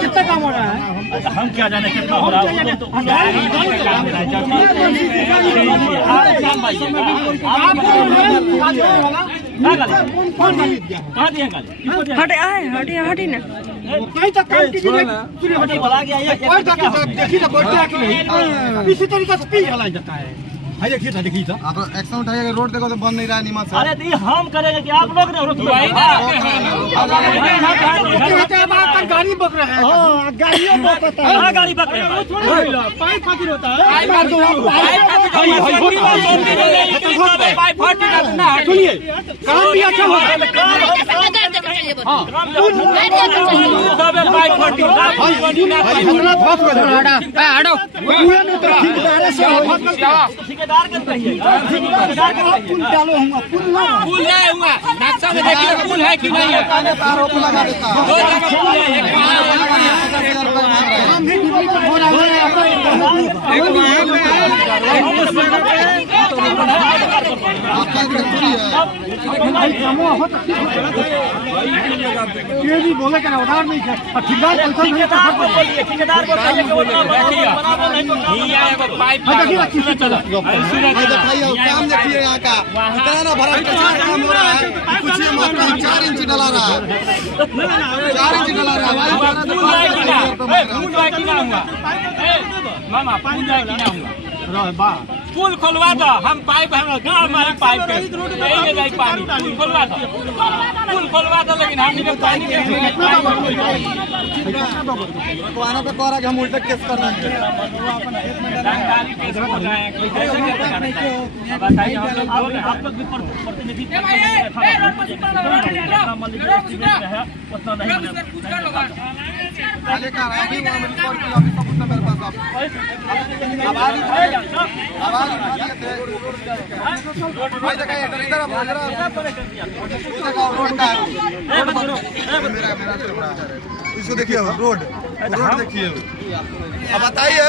कितना काम हो रहा है? हम क्या जाने कितना हो रहा है। हटे ना नहीं तो काम कीजिए इसी तरीके से पी हलाई जाता है। देखिए था आप एक्शन उठाइएगा, रोड देखो तो बंद नहीं रहा नीमा से। अरे तो हम करेंगे कि आप लोग ने गाड़ी बक रहे हैं। गाड़ियों गाड़ी पकड़े पाइप खातिर होता है। सुनिए काम भी अच्छा होगा। ठेकेदार के कहिए पुल डालो हम पुल नहीं हुआ नक्शा में देखिए पुल है कि नहीं है। आरोप लगा देता है। हम भी हो रहा है। ये बोले क्या उधार नहीं है। ठेकेदार को बोलिए, ठेकेदार को कहिए कि वो बनाओ नहीं तो पाइप काम देखिए यहाँ का इतना ना भ्रष्टाचार काम हो रहा है। कुछ ही मात्रा 4 इंच डला रहा है, 4 इंच डला रहा है। मामा पुल खोलवा दो, हम पाइप हम गाँव में पाइप पे यही जाए पानी। पुल खोलवा दो, पुल खोलवा दो, लेकिन हम नहीं पानी आना तो कह रहा कि हम उल्टा केस कर रहे हैं। इसको देखिए रोड देखिए। अब बताइए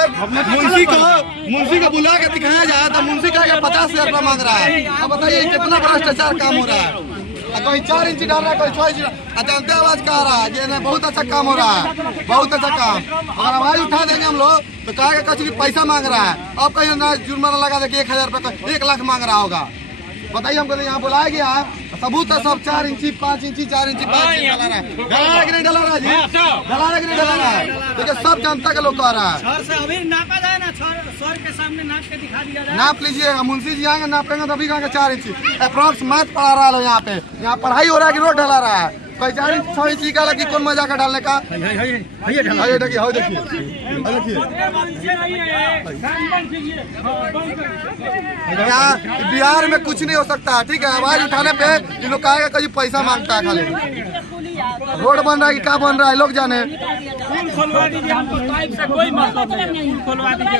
मुंशी को बुला के दिखाया जाए तो मुंशी का 50,000 रुपया मांग रहा है। अब बताइए कितना भ्रष्टाचार काम हो रहा है। कोई 4 इंच डाल रहा है, कोई 6 इंच। जानते आवाज कह रहा है ये बहुत अच्छा काम हो रहा है, बहुत अच्छा काम। अगर आवाज उठा देंगे हम लोग तो कहेगा कचरी पैसा मांग रहा है। अब कहीं जुर्माना लगा देंगे 1,000 रुपये, 1 लाख मांग रहा होगा। बताइए हमको यहाँ बुलाया गया सबूत है, सब 4 इंची 5 इंची 4 इंची 5 इंची डला रहा है। डला रहा है कि नहीं डला रहा है जी? डला रहा है कि नहीं डला रहा है? देखिए सब जनता का लोग कह रहा है। अभी नापा जाए ना, सर के सामने नाप के दिखा दिया जाए। नाप लीजिएगा, मुंशी जी आएंगे नापेंगे तभी कहेंगे 4 इंची। अप्रॉक्स मैथ पढ़ा रहा है यहाँ पे। यहाँ पढ़ाई हो रहा है कि रोड ढला रहा है। कोई 4 इंच 6 इंची का लगी कौन मजा का डालने का। यहाँ बिहार में कुछ नहीं हो सकता, ठीक है। आवाज उठाने पे ये लोग कहेगा कभी पैसा मांगता है खाली। रोड बन रहा है कि क्या बन रहा है लोग जाने। पुल खोलवा दीजिए, हमको पाइप से कोई मतलब नहीं। पुल खोलवा दीजिए।